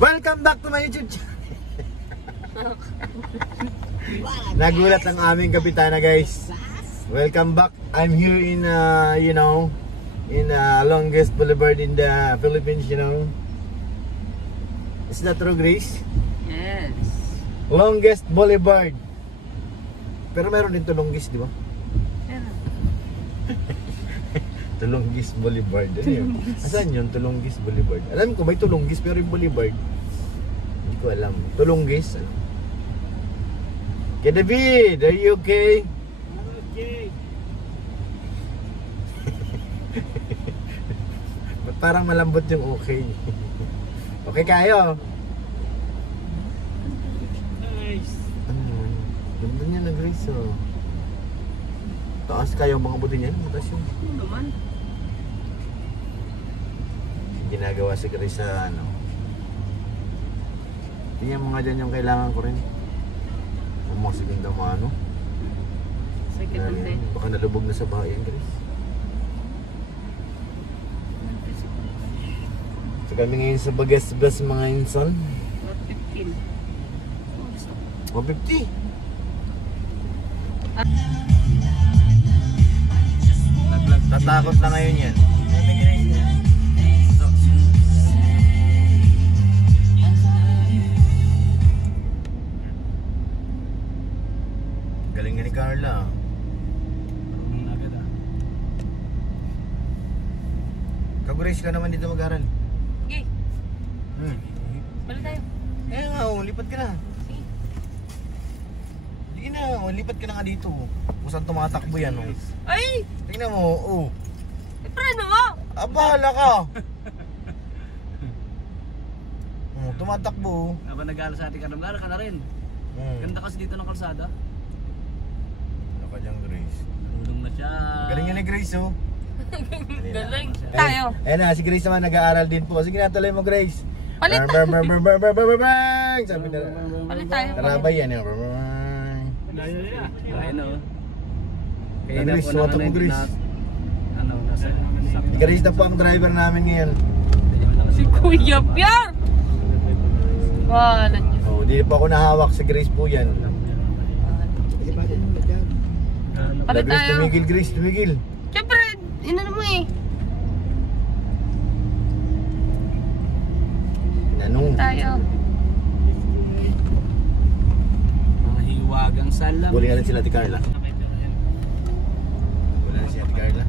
Welcome back to my YouTube channel. Nagulat ang aming kapitana, guys. Welcome back. I'm here in you know, in longest boulevard in the Philippines, you know. Is that true, Grace? Yes. Longest boulevard. Pero meron din Tulunggis, di ba? Tulunggis Boulevard. Ano yun? Asan yun? Tulunggis Boulevard. Alam ko may Tulunggis pero yung Boulevard hindi ko alam. Tulunggis? Ano? Okay, David, are you okay? Okay. Parang malambot yung okay. Okay kayo? Nice. Ganda niya na, Grace, oh. Taas kayo mga buti niyan. Taas yun. Ano naman? Ginagawa si Grace sa ano. Tingnan mo nga dyan yung kailangan ko rin. Mga segunda mo ano. Second and then. Baka nalubog na sa bahay yan, Grace. So kami ngayon sa Bagasbas mga insan. 15. 150. Tatakot na ngayon yan. Galing nga ni Carla. Marunong agad ah. Kag-Grace ka naman dito mag-aral. Okay. Balik tayo. Eh nga, oh, lipat ka na. Sige. Sige na, oh, lipat ka na nga dito. Kung saan tumatakbo yan, oh. Ay! Tingnan mo, oh. Preno mo! Bahala ka. Oh, tumatakbo. Habang nag-aaral sa ating kanam, ka na rin. Ganda kasi dito ng kalsada. Ano ka dyan, Grace? Marunong na siya. Galing nga ni Grace, oh. Galing. Eh, Tayo. Eh na, si Grace naman nag-aaral din po. Sige na, tuloy mo, Grace. Palit Bang, bang, bang, bang, bang, bang, bang, bang. Sabi na. Palit tayo. Karabay yan, eh. Bang, bang, bang. Layo nila. Ayun o. Ano, Grace? Suwata mo, Grace. Ano, nasa Si Grace na po ang driver namin ngayon. Si Kuya Pierre! Wala niyo. Oh, di pa ako nahawak. Si Grace po yan. Palit Grace, tayo. tumigil, Grace, tumigil. Siyempre, inano mo eh. Nanong. Tayo. mga hiwagang salam. Huli na sila, Ate Carla. Wala na si Ate Carla.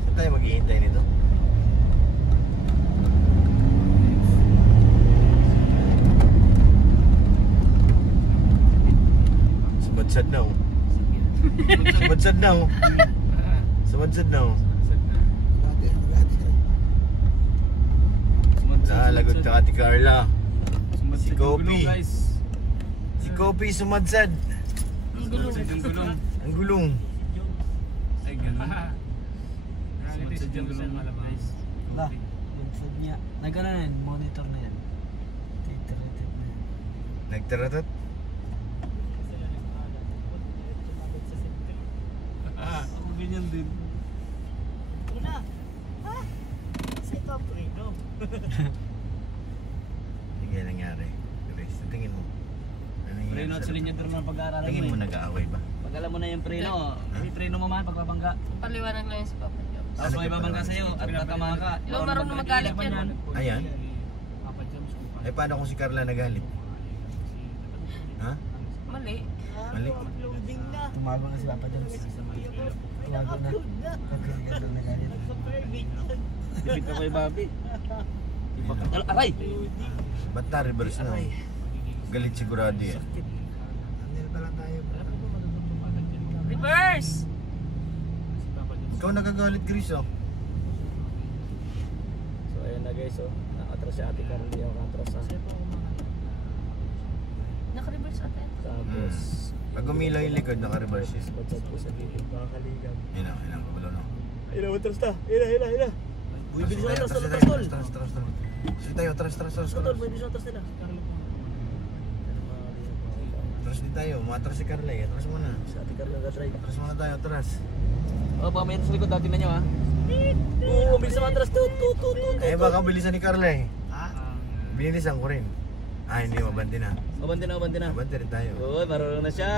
Saan tayo maghihintay nito? Sumadsad na, oh. Sumadsad na, oh. Sumadsad na, oh. Lagot ka, Ate Carla. Si Kopi. Si Kopi sumadsad. Ang gulo. Ang gulong. Ay, gano'n. Sumadsad yung gulong malabas. Lah, lugsod niya. Nag-ano na yan, monitor na yan. Titirated na yan. Nagtaratot. Ako ganyan din. Hindi nangyari. Grace, tingin mo. Ano nangyari Preno at sa sa linya likod? doon ng pag-aaralan Tingin mo mo eh. nag-aaway ba? Pag alam mo na yung preno, may preno mo man pagbabangga. Paliwanag lang yun si Papa Joe. Tapos may babangga sa'yo at tatama ka. Ikaw marunong magalit yan. Ayan. Eh paano kung si Carla nagalit? Ha? Mali. Mali. Tumago na si Papa Jones. Tumago na. Pagkagano na galit. Tipid ka kay Bobby. Aray! Ba't na reverse na? Galit sigurado yan. Reverse! Ikaw nagagalit, Grace, oh. So ayan na guys, oh. Nakatras si Ate Carly, ako nakatras sa. Naka-reverse atin. Tapos, Pag umilaw yung likod, naka-reverse yun. badsad po sa gilid, makakaligam. Yun na, yun ang kagulo, no? Ayun na, matras na! Ayun na! Uy, bilis na atras, Atras atras, tol! tayo, atras. Tol, bilis na atras nila. Atras din tayo, matras si Carla, eh. Atras muna. Sa Ate Carly nag-try. Atras muna tayo, atras. Oh, baka may atras sa likod, dati na nyo ha. Oo, bilis na matras, tut. Eh, baka bilisan ni Carla, eh. Binilisan ko rin. Ah, hindi, mabante na. Mabante na. Mabante rin tayo. Uy, marunong na siya.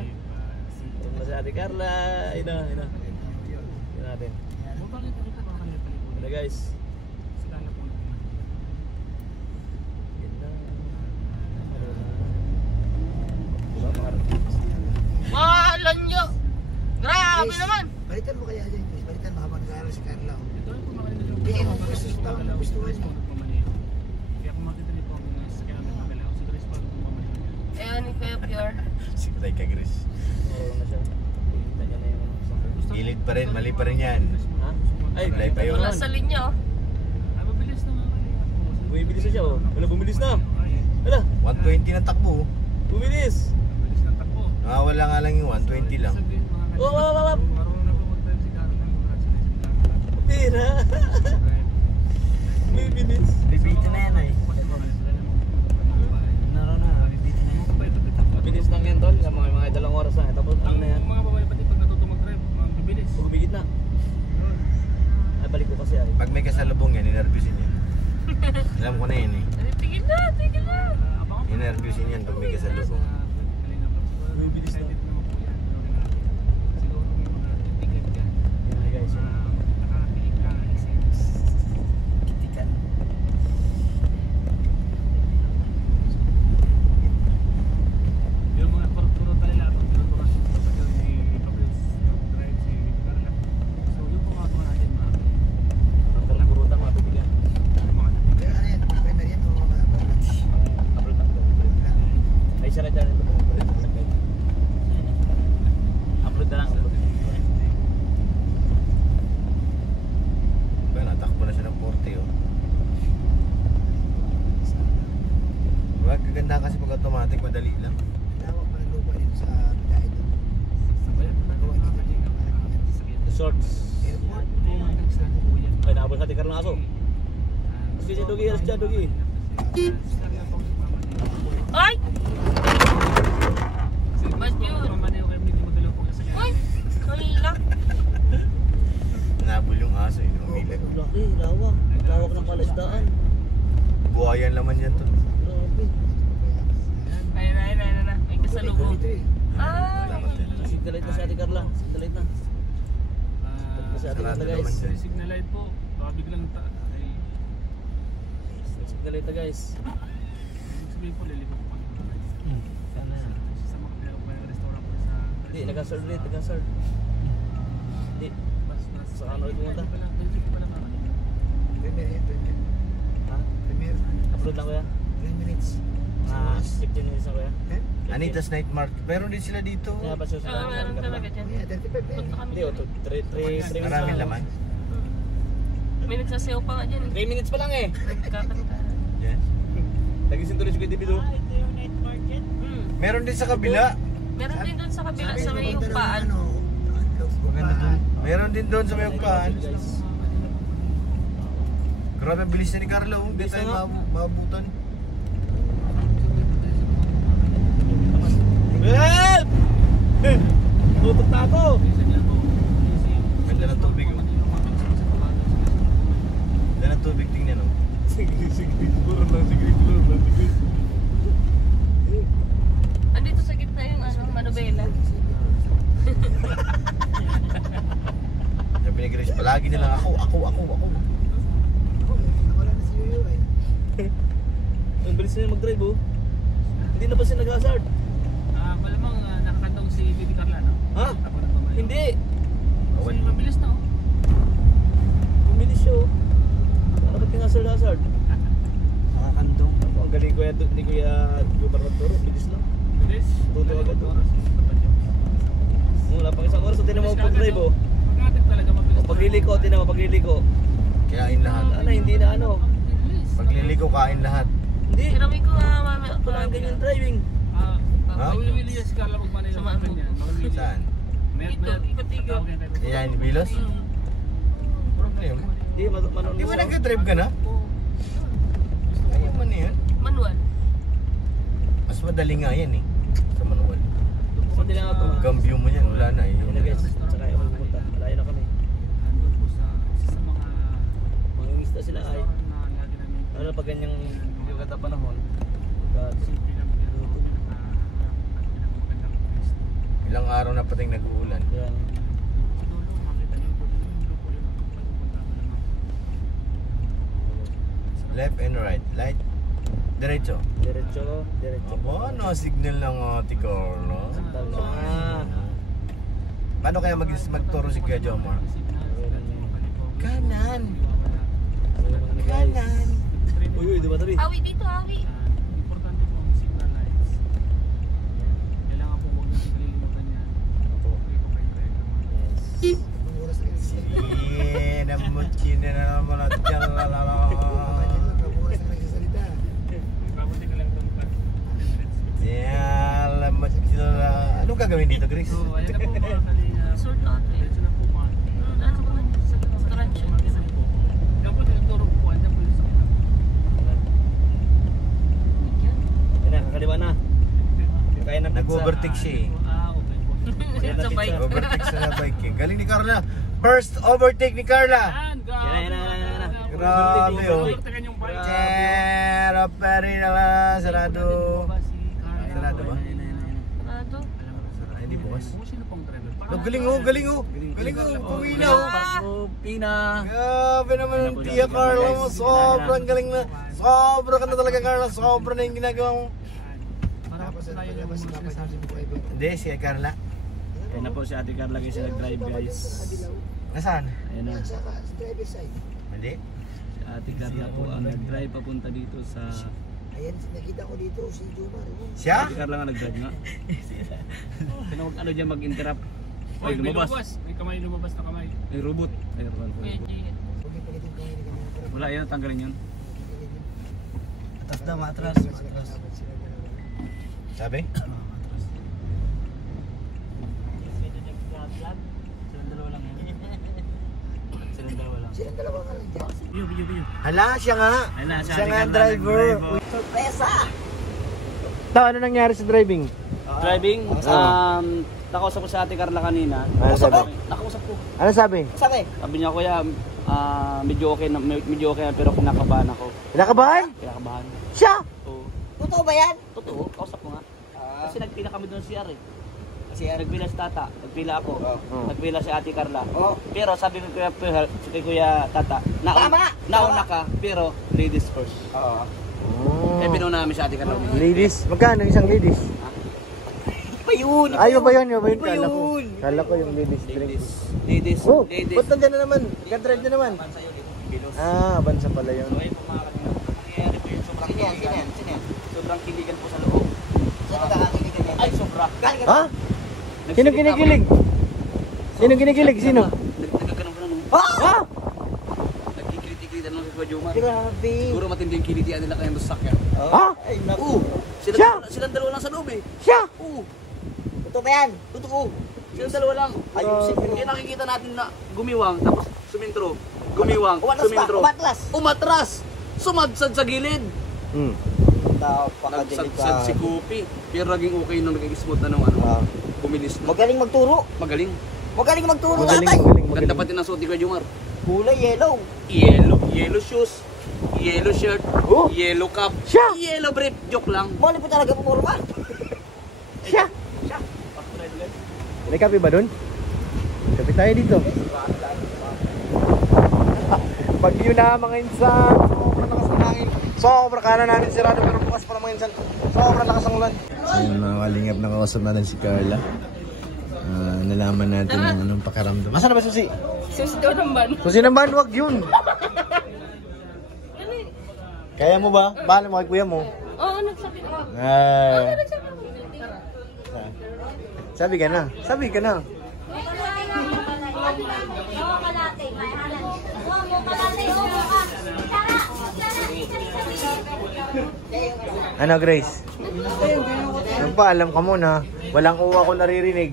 Marunong na si Ate Carla. Ayun na. Tignan natin. Ano guys? Ganda. Diba, Mahalan nyo! Grabe Chris, naman! Balitan mo kaya dyan, Chris. Balitan mo habang nag-aaral si Carla. Bigyan mo gusto sa tao na gustuhan mo. Ayaw ni Kuya Pure. Siklay ka, Gris. marunong na siya. Kita niya na yung sangkot. Gilid pa rin, mali pa rin yan. Ha? Ay, Sablay pa yun. Wala sa linya oh. bumibilis na siya oh. Wala, bumilis na. Wala, 120 na takbo. bumilis. Wala nga lang yung 120 lang. Oh. Pira. Bumibilis. Bibitin na yan ay. Naroon na, bibitin na yan. Mabilis lang yan tol, mga dalawang oras na. Tapos ano na yan? Mga babae pati pag natutong mag-drive, mga bibilis. Bumigit na. Ay, balik ko kasi ay. Pag may kasalubong yan, inervyusin yan. Alam ko na yun eh. Tigil na! Inervyusin yan pag may kasalubong. Bumibilis na. Siguro may mga titigil ka. Yan guys. Nakakakilig ka. Kitikan. Yung mga kuro talaga ito, tinuturan sa pagkakas ni Fabrice, drive si Carla. So yung mga mga natin mga Ang kurutan mga tubigan. Kaya ano yan, pwede yan o makapagpapag. Upload na. Ay, siya na dyan. Upload na lang. Ba, natakbo na siya ng 40 oh. Wag kaganda kasi pag automatic, madali lang. Tawag pa ng lupa dito sa bidahe doon. sabayan na natin mga kalinga. Shorts. Airport. Ay, naabot sa tikar ng aso. Alas dyan, Dugi. Alas dyan, Dugi. Ay! Ba't yun? Uy! Hala! Nabul yung aso, yun umilag. Laki, lawak. Lawak ng palasdaan. Buhayan laman yan to. Grabe. Ayun na. May kasalubong. Dito eh. Ah! Dapat yan. Signalite na si Ate Carla. Signalite na. Si Ate Carla Sarado naman guys. siya. Signal light po. Baka biglang ay Signalite na guys. ibig sabihin po lilipat po kami. Sana yan. Sa mga pinaka pa yung restaurant po sa Hindi, nag-serve ulit. Nag-serve. Hindi. Sa ano ulit pumunta? pala mga Premier yan, premier. Ha? Premier. Upload lang kuya. 3 minutes. Ah, 15 minutes na kuya. Eh? Anita's Night Market. Meron din sila dito. Kaya pa susunod. Oo, meron talaga dyan. Yeah, 35 yan. Punta kami Hindi, dyan. 3 minutes Maraming lang. laman. May nagsasayaw pa nga dyan. 3 minutes pa lang eh. Kakanta. Yan. Nagising tuloy si Kuya Dibido. Meron din sa kabila. Meron din doon sa kabila sa may Punta ng hupaan. ano, Maganda doon. Meron din doon sa may ukaan. Guys. Grabe ang bilis na ni Carlo. Hindi Bilis tayo na nga. maabutan. Help! Tutok na ako! Ganda ng tubig. Oh. Ganda ng tubig. Tingnan oh. Sige, siguro lang. Sige. Andito sa gitna yung ano, Manubela. Sabi ni Grace, palagi na lang ako. Nawala na si Yoyo eh. Ang bilis na mag-drive oh. Hindi na pa siya nag-hazard. malamang nakakantong si Bibi Carla, no? Ha? Ako nagmamali. Hindi. Kasi mabilis na, oh. Bumilis siya oh. Dapat yung hazard. Nakakandong. Ang galing kuya ni Kuya Gubernador. Bilis lang. Bilis. Tuto agad, oh. Oras. Tapat yun. Wala pang isang oras. Tinan mo ang pag-drive oh. Pag-atik talaga mabilis. Pagliliko, tinan mo pagliliko. Kain lahat. Ano, hindi na ano. Ang bilis. Pagliliko, kain lahat. Hindi. Tinawi ko nga mamaya. Wala ang ganyan driving. Ha? Mawili-wili yan si Carla pag manay Sa ng mga- ganyan. Mawili. Saan? Ikot-ikot. Yan, Bilos? Problem. Hindi, manon Di ba nag-drive ka na? Kaya man yan. Manual. Mas madali nga yan eh. Sa manual. Hindi lang ako. Gambyo mo yan, wala na eh. Ayun na guys. Saka yung pumunta. Malayo na kami. Andun po sa isa sa mga Mangingisda sila ay. restaurant na lagi namin. Ano pag ganyang kada panahon. Ilang araw na pating nag-uulan. Yan. Left and right. Light. Diretso. Diretso. Aba, no signal ng Ate Carla. Tama. Paano kaya magturo si Kuya Jomar? Kanan. Kanan. Uy, di ba tabi? Awi dito, awi. Importante po ang signal lights. Kailangan po huwag natin kalilimutan yan. Okay po kayo rin. Ang oras na yun. Sige, namutin na naman at Carla. Ang oras na nagsasalita. Babuti ka lang doon pa. Yeah, lamutin na. Anong gagawin dito, Grace? So, ayan na po mga kalinga. Resort na ito eh. Diretso na po mga. Ano ba? Sa transyon. Mag-isip po. Yan po, tinuturo po. Andyan po yung sakit. Yan na, kakaliwa na. Kaya na pizza. Nag-overtake siya eh. Okay po. Sa bike. Overtake sa bike eh. Galing ni Carla. First overtake ni Carla. Yan, Yan na. Grabe, oh. Overtaken yung bike. Pero peri na lang. Sarado. Sarado ba? Sarado. Ay, hindi bukas. Kung sino pong driver? Oh, galing oh, galing oh. Galing oh. Pumila oh. Pina. Grabe naman ang Tia Carla mo. Sobrang galing na. Sobra ka na talaga, Carla. Sobra na yung ginagawa mo. Tapos sa labas si Papa Jim si driver. Hindi, si Carla. Ayan na po si Ate Carla kasi nag-drive guys. Nasaan? Ayan na. Sa driver side. Hindi. Si Ate Carla po ang nag-drive papunta dito sa... Ayan, nakita ko dito si Jomar. Siya? Ate Carla nga nag-drive nga. Tinawag ano dyan mag-interrupt. Ay, May lumabas. May kamay lumabas na kamay. May robot. Ay, robot. Kuya G. Huwag yung palitin ko ngayon kami. Wala yan, tanggalin yun. Atras daw, matras. Sabi? Silang dalawa lang yan. Silang dalawa lang. Silang dalawa nga lang dyan. Video. Hala, siya nga. Ayun na, si Siya Ate nga Carla driver. nag-drive, oh. Sorpresa! Taw, ano nangyari sa driving? Driving, nakausap ko sa Ate Carla kanina. Ano sabi? Nakausap ko. Ano sabi? Sabi? Sabi niya, kuya, medyo okay na pero kinakabahan ako. Kinakabahan? Kinakabahan. Siya! Oo. Totoo ba yan? Totoo, kausap ko nga. Kasi nagpila kami doon sa CR eh. Nagpila si Tata, nagpila ako. Nagpila si Ate Carla. Pero sabi ko kay Kuya Tata, nauna ka, pero ladies first. Kaya pinuna namin si Ate Carla. Ladies, magkano isang ladies? Pa yun! Ay, ba yun? Kala ko. yun? Kala ko yung ladies drink. Ladies. Oh, Ladies. ba't nandiyan na naman? Nag-drive na naman. Bansa yun eh. Kilos. Ah, bansa pala yun. So ayun po mga kanina. Nangyayari po yung sobrang kiligan. Sobrang kiligan po sa loob. Saan nakakakiligan yan? Ay, sobra. Ha? Sino kinikilig? Sino kinikilig? Sino? Nagkakaroon. Ha? Nagkikiliti-kiliti lang sa Kuya Jomar. Grabe! Siguro matindi yung kilitian nila kaya mas sakyan. Ha? Ay, Oo. Siya? Silang dalawa lang sa loob eh. Siya? Oo. Totoo ba yan? Totoo. Silang dalawa lang. Ayusin mo. Kaya nakikita natin na gumiwang tapos sumintro. Gumiwang, Umatras pa! sumintro. Umatras! Umatras! Sumadsad sa gilid. Hmm. Nagsadsad si Kopi. Pero naging okay nung naging-smooth na nung ano. Bumilis na. Magaling magturo! Magaling. Magaling magturo Magaling, tatay! magaling, Ganda magaling. pati ng suot ni Kuya Jomar. Kulay yellow! Yellow shoes. Yellow shirt. Oh. Yellow cap. Siya? Yellow brief. Joke lang. Mali po talaga pumurma! Siya? May kape ba dun? Kape tayo dito. Pag yun na mga insan, sobrang lakas ng hangin. Sobrang kanan namin sirado pero bukas para mga insan. Sobrang lakas ng ulan. Ayun mga kalingap, nakausap natin si Carla. Nalaman natin ng anong pakiramdam. Masa na ba susi? Susi daw ng ban. Susi naman, wag yun. Kaya mo ba? Bahala mo kay kuya mo. Oo, nagsabi ko. Ay. Nagsabi ko. Sabi ka na. Sabi ka na. Ano, Grace? Nagpaalam ka muna. Walang uwa ko naririnig.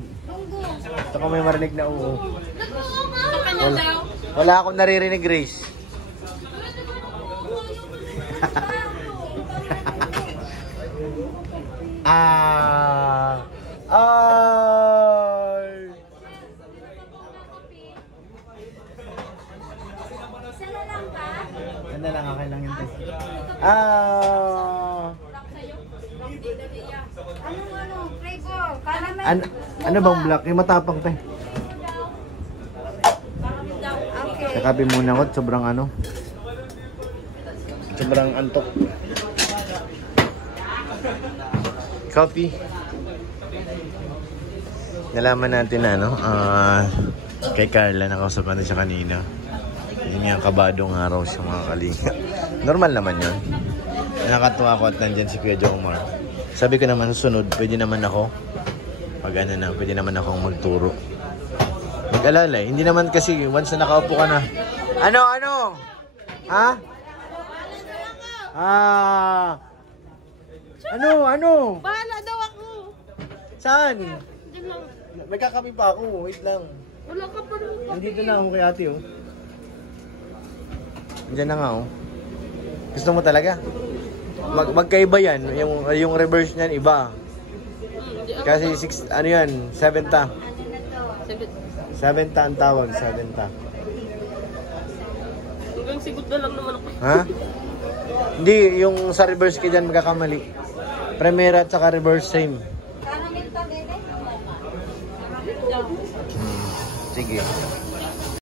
Gusto ko may marinig na uwa. Wala akong naririnig, Grace. Ganda lang, okay lang yun. Flavor? Caramel? Ano bang black? Yung matapang te. Okay. Kakape muna ko, sobrang ano. Sobrang antok. Coffee. Nalaman natin na ano, kay Carla, nakausap natin siya kanina. Yun nga, kabadong araw siya mga kalinga. Normal naman yun. Nakatuwa ko at nandyan si Kuya Jomar. Sabi ko naman susunod, pwede naman ako pwede naman akong magturo. Mag-alala eh. Hindi naman kasi once na nakaupo ka na. Ano? Ha? Ano? Bahala daw ako. Saan? Diyan lang. May kakape pa ako. Wait lang. Wala ka pa rin. Nandito na ako kay ate, oh. Diyan na nga, oh. Gusto mo talaga? Magkaiba yan. Yung reverse niyan, iba. Kasi 7 ta. 7 ta ang tawag, 7 ta. Hanggang sigot na lang naman ako. Ha? Hindi, yung sa reverse ka dyan magkakamali. Primera at saka reverse same. Caramel to, bebe? Sige.